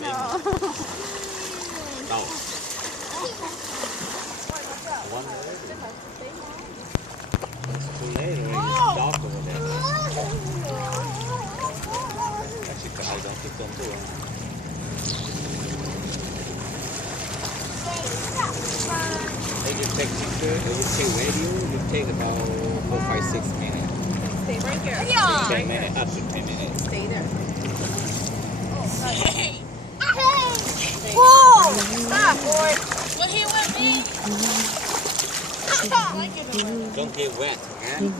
No. Đâu? One already. It's too late already. It's dark over there. Actually, I don't think don't do it. If you take picture, if you take radio, you take about 4, 5, 6 minutes. Stay right here. 10 minutes, up to 10 minutes. Stay there. Whoa! Stop, boy. Well, he went me. Don't get wet, man.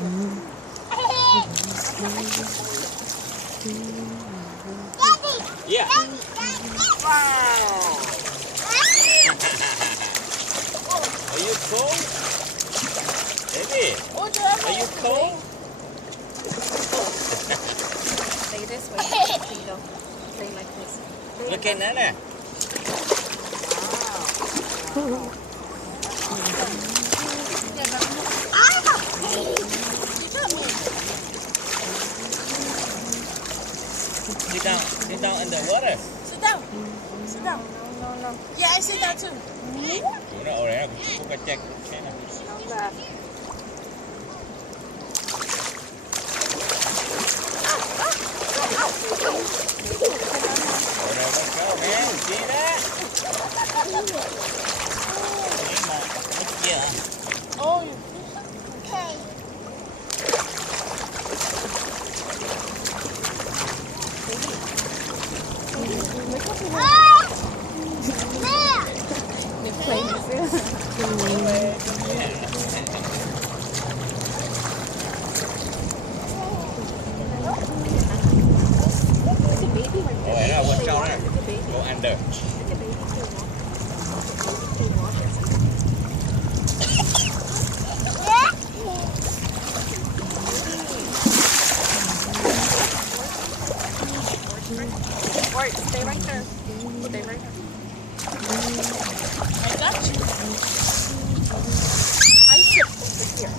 Yeah. Wow. Are you cold? Baby, are you cold? Stay this way. Tito. Stay like this. Look at Nana. Sit down in the water. Sit down. Sit down. No. Yeah, I sit down too. Ủa nó ồ đấy, cũng phải check xem nào. No left. Ồ đấy, let's go, man. See that? Yeah. Oh, Okay. they're playing Ồ đấy là quên trâu đó. Go under. Alright, stay right there. Stay right there. I got you. I sit over here.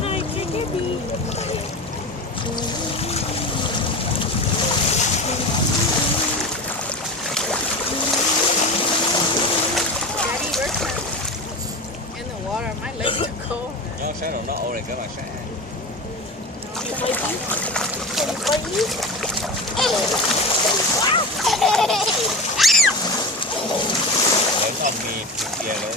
Hi, Kikki. Daddy, your turn. In the water, my legs are cold. No, sao nó ồ này các bạn sẽ. Lấy phần mì kia lấy.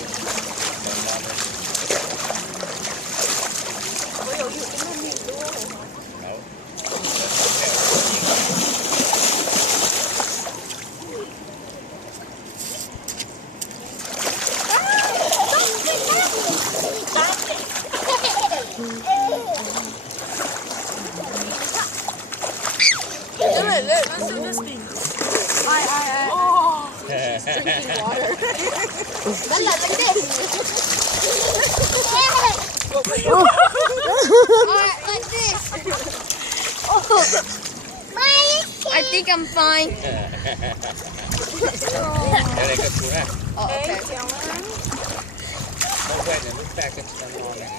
Let's do this thing. Oh, she's drinking water. Like this. Like this. I think I'm fine. Đây này các chú này. Oh, okay. Không quen là nước ta cái ngon này.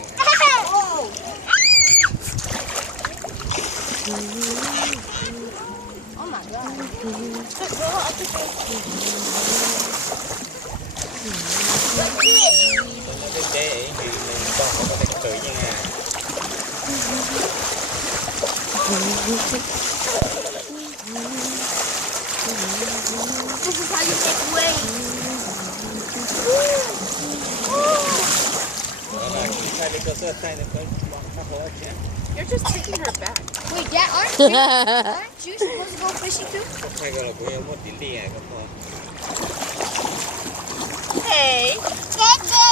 Oh my god. Cái chế thì mình con có thể tự nhiên à. This is how you get waves. You're just taking her back. Wait, Dad, aren't you supposed to go fishing too? Hay gọi là của em một tí lì này các con. Hey.